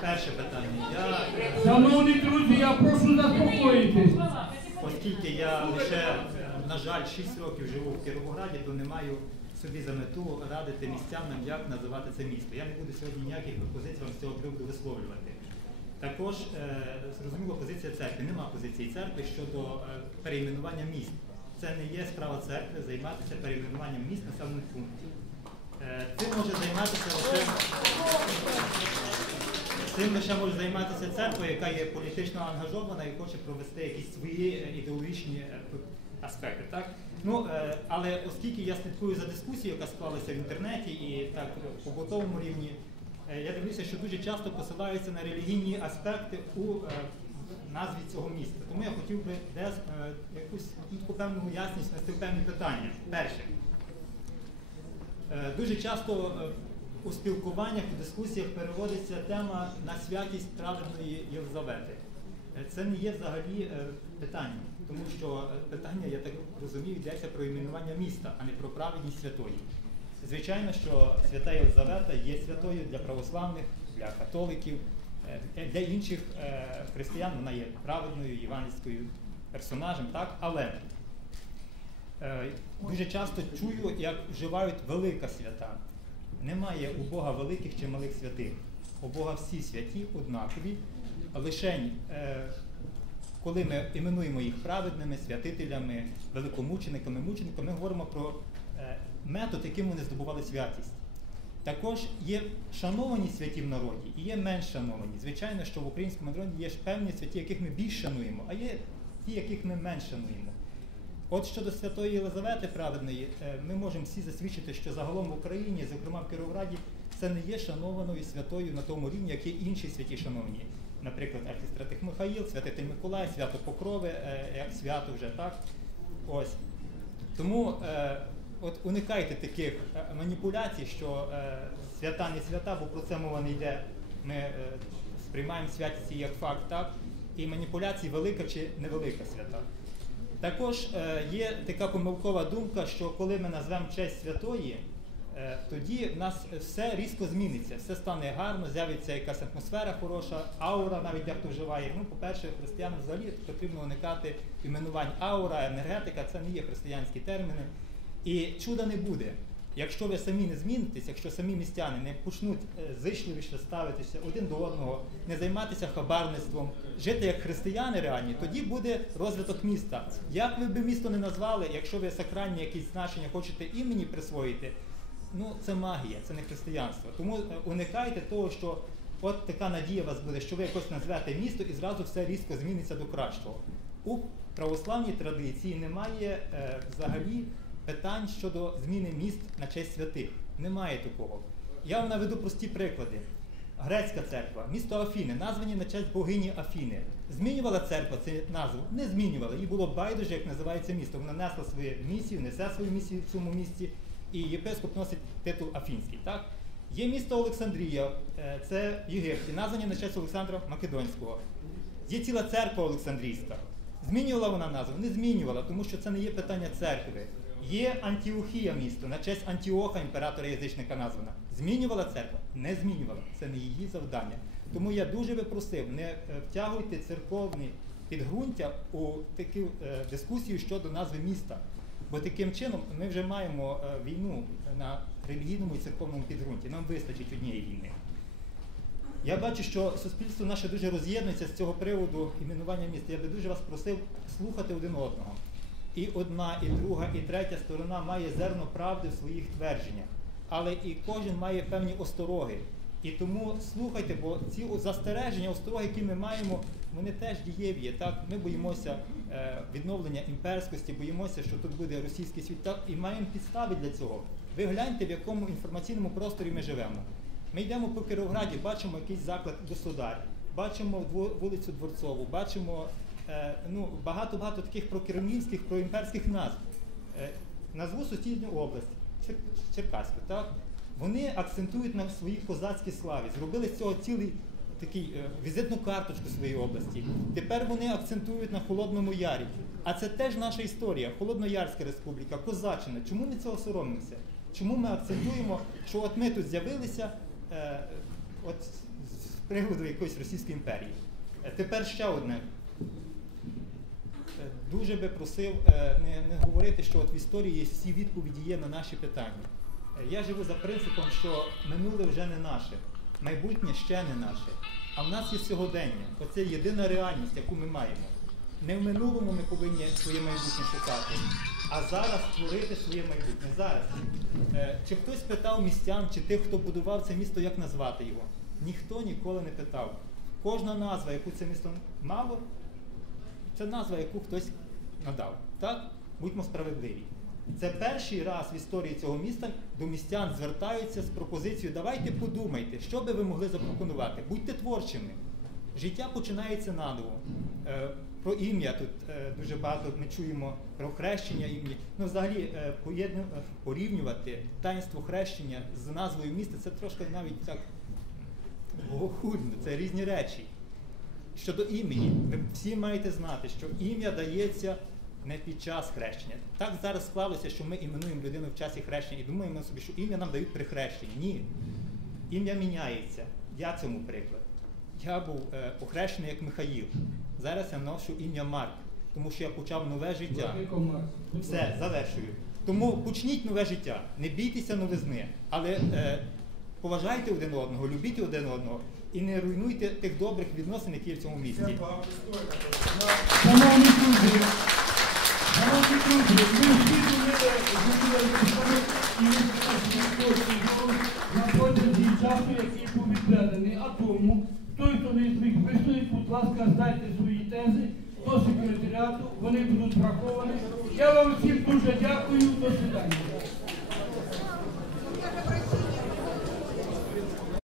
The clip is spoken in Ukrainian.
перше питання. Шановні друзі, я прошу заспокоїтись. оскільки я лише, на жаль, 6 років живу в Кіровограді, то не маю собі за мету радити містянам, як називати це місто. Я не буду сьогодні ніяких пропозицій вам з цього приводу висловлювати. Також е, зрозуміло позиція церкви. Нема позиції церкви щодо е, перейменування міст. Це не є справа церкви займатися перейменуванням міст населених пунктів. Е, Цим може займатися лише Цим лише може займатися церква, яка є політично ангажована і хоче провести якісь свої ідеологічні е, аспекти. Так? Ну, е, але оскільки я слідкую за дискусією, яка склалася в інтернеті і так в побутовому рівні, я дивлюся, що дуже часто посилаються на релігійні аспекти у назві цього міста. Тому я хотів би десь е, якусь таку певну ясність в певні питання. Перше. Е, Дуже часто е, у спілкуваннях, у дискусіях переводиться тема на святість праведної Єлизавети. Е, Це не є взагалі е, питанням, тому що питання, я так розумію, йдеться про іменування міста, а не про праведність святої. Звичайно, що свята Єлизавета є святою для православних, для католиків, для інших е, християн вона є праведною євангельською персонажем, так? але Е, Дуже часто чую, як вживають велика свята. Немає у Бога великих чи малих святих. У Бога всі святі однакові, лише коли ми іменуємо їх праведними, святителями, великомучениками, мучениками, ми говоримо про е, метод, яким вони здобували святість. Також є шановані святі в народі і є менш шановані. Звичайно, що в українському народі є ж певні святі, яких ми більш шануємо, а є ті, яких ми менш шануємо. От щодо Святої Єлизавети Праведної, е, ми можемо всі засвідчити, що загалом в Україні, зокрема в Кіровограді, це не є шанованою святою на тому рівні, як є інші святі шановні. Наприклад, архістратих Михаїл, Святитель Миколай, Свято Покрови, е, як свято вже так. Ось. Тому е, от уникайте таких е, маніпуляцій, що е, свята не свята, бо про це мова не йде. Ми е, сприймаємо святість як факт, так? І маніпуляції велика чи невелика свята. Також е, є така помилкова думка, що коли ми назвемо честь святої, е, тоді в нас все різко зміниться, все стане гарно, з'явиться якась атмосфера хороша, аура навіть дехто вживає. Ну, по-перше, християнам взагалі потрібно уникати іменувань аура, енергетика, це не є християнські терміни. І чуда не буде. Якщо ви самі не змінитесь, якщо самі містяни не почнуть е, зичливіше ставитися один до одного, не займатися хабарництвом, жити як християни реальні, тоді буде розвиток міста. Як ви би місто не назвали, якщо ви сакральні якісь значення хочете імені присвоїти, ну це магія, це не християнство. Тому е, уникайте того, що от така надія у вас буде, що ви якось назвете місто і зразу все різко зміниться до кращого. У православній традиції немає е, взагалі питань щодо зміни міст на честь святих. Немає такого. Я вам наведу прості приклади. Грецька церква, місто Афіни, названі на честь богині Афіни. Змінювала церква цю назву? Не змінювала. Їй було байдуже, як називається місто. Вона несла свою місію, несе свою місію в цьому місті, і єпископ носить титул Афінський. Так? Є місто Олександрія, е, це Єгипті, названі на честь Олександра Македонського. Є ціла церква Олександрійська. Змінювала вона назву? Не змінювала, тому що це не є питання церкви. Є Антіохія місто, на честь Антіоха, імператора язичника названа. Змінювала церква? Не змінювала. Це не її завдання. Тому я дуже би просив, не е, втягуйте церковні підґрунтя у таку е, дискусію щодо назви міста. Бо таким чином ми вже маємо е, війну на релігійному і церковному підґрунті. Нам вистачить однієї війни. Я бачу, що суспільство наше дуже роз'єднується з цього приводу іменування міста. Я би дуже вас просив слухати один одного. І одна, і друга, і третя сторона має зерно правди в своїх твердженнях. Але і кожен має певні остороги. І тому слухайте, бо ці застереження, остороги, які ми маємо, вони теж дієві. Так? Ми боїмося е, відновлення імперськості, боїмося, що тут буде російський світ, так? і маємо підстави для цього. Ви гляньте, в якому інформаційному просторі ми живемо. Ми йдемо по Кіровграді, бачимо якийсь заклад государь, бачимо вулицю Дворцову, бачимо ну, багато-багато таких прокремлівських, проімперських назв. Е, назву сусідню область, Чер- Черкаську, так? Вони акцентують на своїй козацькій славі, зробили з цього цілий такий е, візитну карточку своєї області. Тепер вони акцентують на Холодному Ярі. А це теж наша історія. Холодноярська республіка, Козаччина. Чому ми цього соромимося? Чому ми акцентуємо, що от ми тут з'явилися е, от з приводу якоїсь Російської імперії? Е, Тепер ще одне. Дуже би просив е, не, не говорити, що от в історії всі відповіді є на наші питання. Е, Я живу за принципом, що минуле вже не наше, майбутнє ще не наше. А в нас є сьогодення. Оце єдина реальність, яку ми маємо. Не в минулому ми повинні своє майбутнє шукати, а зараз створити своє майбутнє. Зараз. Е, Чи хтось питав містян, чи тих, хто будував це місто, як назвати його? Ніхто ніколи не питав. Кожна назва, яку це місто мало, це назва, яку хтось надав. Так? Будьмо справедливі. Це перший раз в історії цього міста до містян звертаються з пропозицією давайте подумайте, що би ви могли запропонувати. Будьте творчими. Життя починається наново. Е, про ім'я тут е, дуже багато ми чуємо про хрещення ім'я. Ну, взагалі, е, поєдну- е, порівнювати таїнство хрещення з назвою міста це трошки навіть так богохульно, це різні речі. Щодо імені, ви всі маєте знати, що ім'я дається не під час хрещення. Так зараз склалося, що ми іменуємо людину в часі хрещення і думаємо собі, що ім'я нам дають при хрещенні. Ні. Ім'я міняється. Я цьому приклад. Я був е, охрещений як Михаїл. Зараз я ношу ім'я Марк, тому що я почав нове життя. Все, завершую. Тому почніть нове життя, не бійтеся новизни, але е, поважайте один одного, любіть один одного і не руйнуйте тих добрих відносин, які є в цьому місті. Шановні друзі, шановні друзі, ми всі на протязі часу, який був відведений. А тому, той, хто не зміг висловити, будь ласка, здайте свої тези до секретаріату, вони будуть враховані. Я вам всім дуже дякую, до свидання.